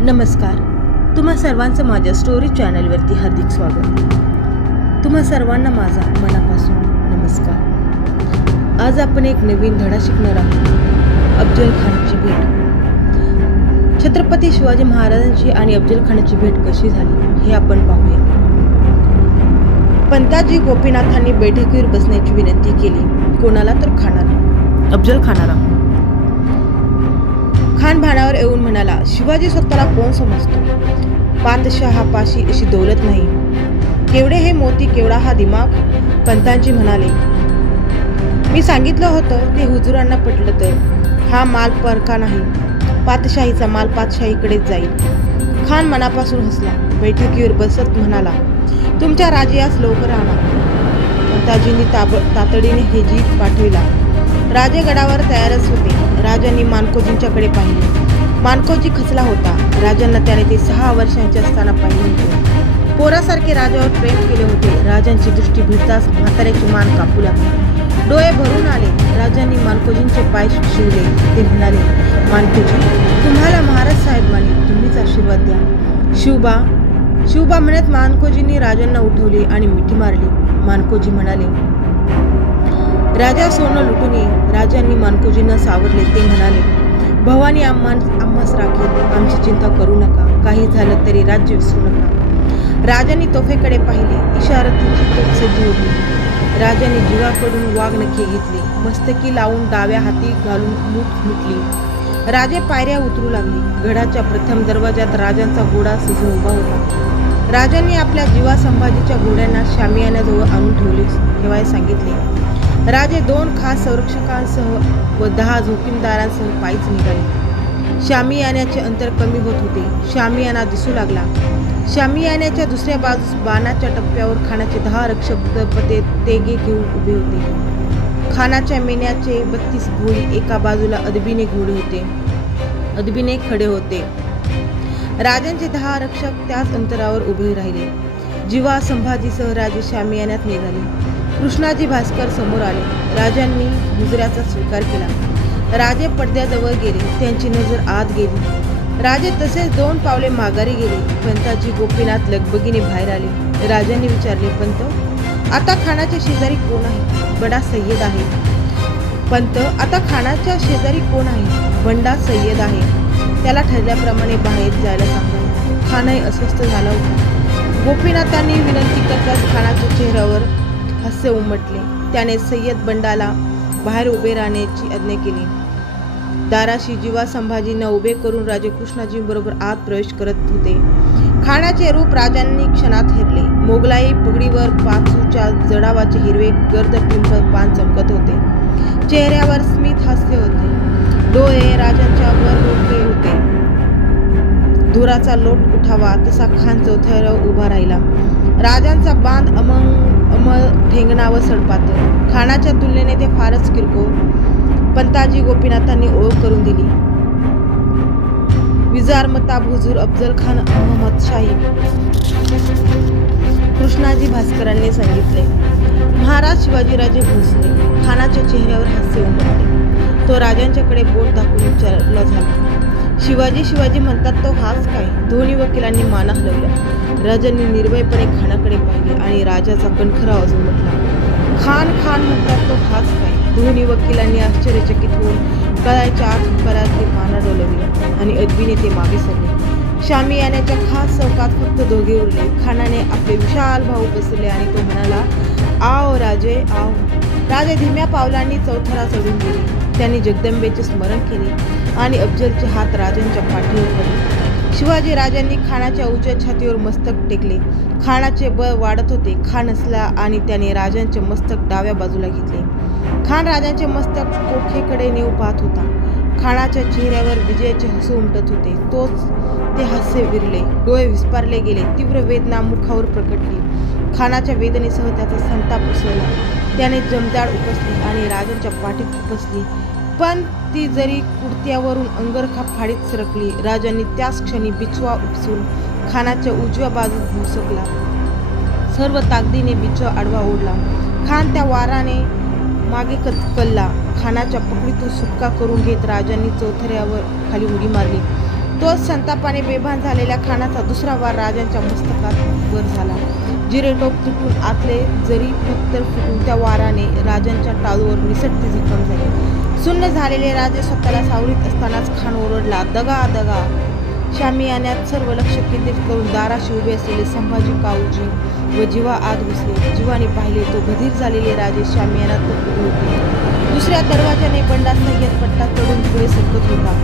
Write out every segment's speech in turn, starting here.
नमस्कार. तुम्हा सर्वांचं माझ्या स्टोरी चॅनलवरती हार्दिक स्वागत. तुम्हा सर्वांना माझा मनापासून नमस्कार. आज आपण एक नवीन धडा शिकणार आहोत. अफजल खानाची भेट. छत्रपती शिवाजी महाराजांची आणि अफजल खानाची भेट कशी झाली हे आपण पाहूया. पंताजी गोपीनाथांनी बैठकीवर बसण्याची विनंती केली. कोणाला तर खानाला, अफजल खानाला. खान भानावर येऊन म्हणाला, शिवाजी स्वतःला कोण समजतो? पातशहापाशी अशी दौलत नाही. केवढे हे मोती, केवढा हा दिमाग. पंतांजी म्हणाले, मी सांगितलं होतं ते हुजुरांना पटलं तर. हा माल परका नाही. पातशाहीचा माल पातशाहीकडेच जाईल. खान मनापासून हसला. बैठकीवर बसत म्हणाला, तुमच्या राजयास लवकर आणा. पंताजींनी तातडीने हे जीप पाठविला. राजे गडावर तयारच होते. राजांनी मानकोजींच्याकडे पाहिले. मानकोजी खचला होता. राजांना त्याने ते 6 वर्षांचे असताना पाहिले होते. पोरासारखे राजावर प्रेम केले होते. राजांची दृष्टी भिडताच म्हाताऱ्याची मान कापू लागली. डोळे भरून आले. राजांनी मानकोजींचे पाय शिवले. ते म्हणाले, मानकोजी, तुम्हाला महाराज साहेब माने, तुम्हीच आशीर्वाद द्या. शिवबा, शिवबा म्हणत मानकोजींनी राजांना उठवले आणि मिठी मारली. मानकोजी म्हणाले, राजा सोनं लुटून ये. राजांनी मानकोजींना सावरले. ते म्हणाले, भवानी आम्हास राखेल. आमची चिंता करू नका. काही झालं तरी राज्य विसरू नका. राजांनी तोफेकडे पाहिले. इशारतीची तोफ सज्ज होती. राजांनी जीवाकडून वाघनखे घेतली. मस्तकी लावून डाव्या हाती घालून मूठ मिटली. राजे पायऱ्या उतरू लागले. गडाच्या प्रथम दरवाजात राजांचा घोडा सजून उभा होता. राजांनी आपल्या जीवा संभाजीच्या घोड्यांना शामियानाजवळ आणून ठेवाय सांगितले. राजे 2 खास संरक्षकांसह व 10 जोखीमदारांसह पायीच निघाले. शामियान्याचे अंतर कमी होत होते. शामियाना दिसू लागला. शामियान्याच्या दुसऱ्या बाजूस बाणाच्या टप्प्यावर खानाचे 10 रक्षक दळपते तेगे घेऊन उभे होते. खानाच्या मेन्याचे 32 घोडी एका बाजूला अदबीने खडे होते. राजांचे 10 रक्षक त्याच अंतरावर उभे राहिले. जीवा संभाजीसह राजे शामियान्यात निघाले. कृष्णाजी भास्कर समोर आले. राजांनी हुजऱ्याचा स्वीकार केला. राजे पडद्याजवळ गेले. त्यांची नजर आत गेली. राजे तसेच 2 पावले माघारी गेले. पंताजी गोपीनाथ लगबगीने बाहेर आले. राजांनी विचारले, पंत, आता खानाच्या शेजारी कोण आहे? बडा सय्यद आहे. पंत, आता खानाच्या शेजारी कोण आहे? बंडा सय्यद आहे. त्याला ठरल्याप्रमाणे बाहेर जायला सांगा. खानही अस्वस्थ झाला होता. गोपीनाथांनी विनंती करताच खानाच्या चेहऱ्यावर हास्य उमटले. त्याने सय्यद बंडाला बाहेर उभे राहण्याची आज्ञा केली. दाराशी जीवा संभाजींना उभे करून राजे कृष्णाजींबरोबर आत प्रवेश करत होते. खानाचे रूप राजांनी क्षणात हेरले. मोगलाई पगडीवर पाचूच्या जडावाचे हिरवे गर्द पिंपळ पान चमकत होते. चेहऱ्यावर स्मित हास्य होते. डोळे राजांच्या वर रोखले होते. धुराचा लोट उठावा तसा खान चौथऱ्यावर उभा राहिला. राजांचा बांध अमळ ठेंगणा व सडपातळ. खानाच्या तुलनेने ते फारच किरकोळ. पंताजी गोपीनाथांनी ओळख करून दिली. विजार मताब हुजूर अफजल खान अहमद शाही. कृष्णाजी भास्करांनी सांगितले. महाराज शिवाजीराजे भोसले. खानाच्या चेहऱ्यावर हास्य उमटले. तो राजांच्याकडे बोट दाखवून विचारला झाला, शिवाजी शिवाजी म्हणतात तो हाच काय? दोन्ही वकिलांनी माना हलवल्या. राजांनी निर्भयपणे खानाकडे पाहिले आणि राजाचा कणखर आवाज उमटला, खान खान म्हणतात तो हाच काय? दोन्ही वकिलांनी आश्चर्यचकित होऊन गळ्याच्या आत हुंकारात ते माना डोलवले आणि अदबीने ते मागे सरले. शामियान्याच्या खास चौकात फक्त दोघे उरले. खानाने आपले विशाल भाऊ बसले आणि तो म्हणाला, आओ राजे आओ. राजे धीम्या पावलांनी चौथरा चढून गेले. त्यांनी जगदंबेचे स्मरण केले आणि अफजलचे हात राजांच्या पाठीवर पडले. शिवाजी राजांनी खानाच्या उच्च छातीवर मस्तक टेकले. खानाचे बळ वाढत होते. खान हसला आणि त्याने राजांचे मस्तक डाव्या बाजूला घेतले. खान राजांचे मस्तक कोखेकडे नेऊ पाहत होता. खानाच्या चेहऱ्यावर विजयाचे हसू उमटत होते. ते हास्य विरले. डोळे विस्पारले गेले. तीव्र वेदना मुखावर प्रकटली. खानाच्या वेदनेसह त्याचा संताप उसळला. त्याने जमदाड उपसली आणि राजांच्या पाठीत उपसली, पण ती जरी कुडत्यावरून अंगरखा फाडीत सरकली. राजांनी त्याच क्षणी बिछवा उपसून खानाच्या उजव्या बाजूस भोसकला. सर्व ताकदीने बिछवा आडवा ओढला. खान त्या वाराने मागे कल्ला. खानाच्या पकडीतून सुटका करून घेत राजांनी चौथऱ्यावर खाली उडी मारली. तोच संतापाने बेभान झालेल्या खानाचा दुसरा वार राजांच्या मस्तकात वर झाला. जिरेटोप तुटून आतले जरी पत्तर फुटून त्या वाराने राजांच्या टाळूवर निसटती जखम झाली. सुन्न झालेले राजे स्वतःला सावरीत असतानाच खान ओरडला, दगा दगा. शामियान्यात सर्व लक्ष केंद्रित करून दाराशी उभे असलेले संभाजी काऊजी व जीवा आत घुसले. जीवाने पाहिले तो बधीर झालेले राजे शामियानात उभे होते. दुसऱ्या दरवाजाने बंडा सय्यद पट्टा चढून पुढे सरकत होता.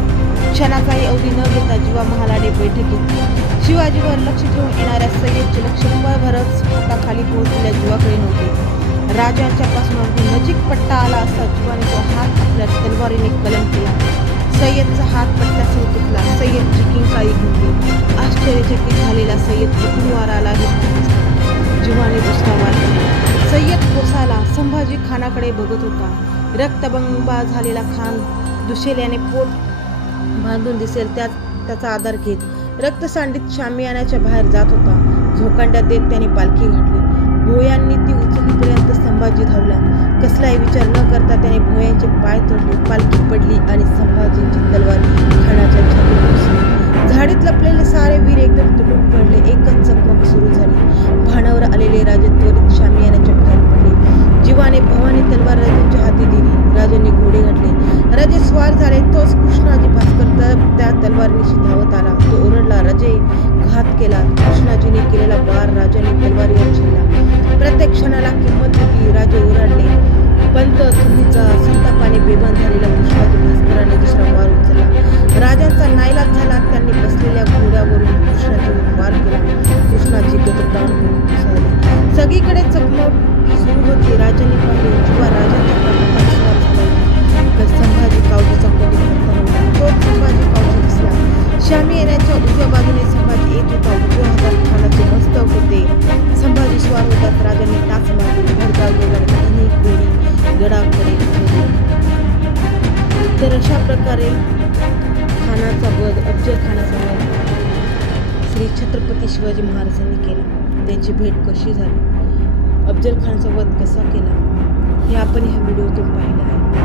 क्षणाचाही अवधी न घेता जीवा महालाने बैठक घेतली. शिवाजीवर लक्ष ठेवून येणाऱ्या सय्यदचे लक्ष भरच हाताखाली पोहोचलेल्या जीवाकडे नव्हते. राजांच्या पासून अगदी नजीक पट्टा आला असता जीवाने तो हात आपल्या तलवारीने कलम केला. सय्यदचा हात पट्ट्यासह तुटला. सय्यदची किंकाळी घुमली. आश्चर्यचकित झालेला सय्यद कुठून वार आला हे जीवाने दुसरा वार केला. सय्यद कोसाला. संभाजी खानाकडे बघत होता. रक्तबंबा झालेला खान दुशेल्याने पोट बांधून दिसेल त्याचा आधार घेत रक्तसांडित शामियानाच्या बाहेर जात होता. झोकांड्यात देत त्याने पालखी घातली. भोयांनी ती उचललीपर्यंत संभाजी धावला. कसलाही विचार न करता त्याने भोयांचे पाय तोडले. पालखी पडली आणि संभाजींची तलवार खानाच्या छातीत घुसली. झाडीत लपलेले सारे वीर एकदम तुटून पडले. एकच चकमक सुरू झाली. भानावर आलेले राजे त्वरित शामियानाच्या बाहेर पडले. जीवाने भवानी तलवार राजांच्या हाती दिली. राजांनी घोडे घातले. राजे स्वार झाले. तोच कृष्णाजी भास्कर त्या तलवारीनिशी धावत आला. तो ओरडला, राजे घात केला. कृष्णाजीने केलेला वार राजाने तलवारीवर झेलला. प्रत्येक क्षणाला किंमत दिली. राजे ओरडले, पंत तुम्हीचा. संतापाने बेभान झालेला कृष्णाजी भास्कराने दुसरा वार उचलला. राजांचा नाईलाज झाला. त्यांनी बसलेल्या घोड्यावरून कृष्णाजीवर वार केला. कृष्णाजी गतप्राण होऊन कोसळले. सगळीकडे चकमक सुरू होती. राजांनी पाहिले जीवा राजांच्या पाठोपाठ स्वार झाला. तर संभाजी कावजीचा कोटी तोच संभाजी कावजी दिसला. शामियानाच्या उजव्या बाजूने संभाजी येत होता. उजव्या हातात खानाचे मस्तक होते. संभाजी स्वार होतात. राजांनी टाच मारली. भडकाव गेल्याने अनेक गोळी गडाकडे गेली. तर अशा प्रकारे खानाचा वध, अफजल खानाचा वध श्री छत्रपती शिवाजी महाराजांनी केला. त्यांची भेट कशी झाली, अफजल खानचा वध कसा केला हे आपण ह्या व्हिडिओतून पाहिलं आहे.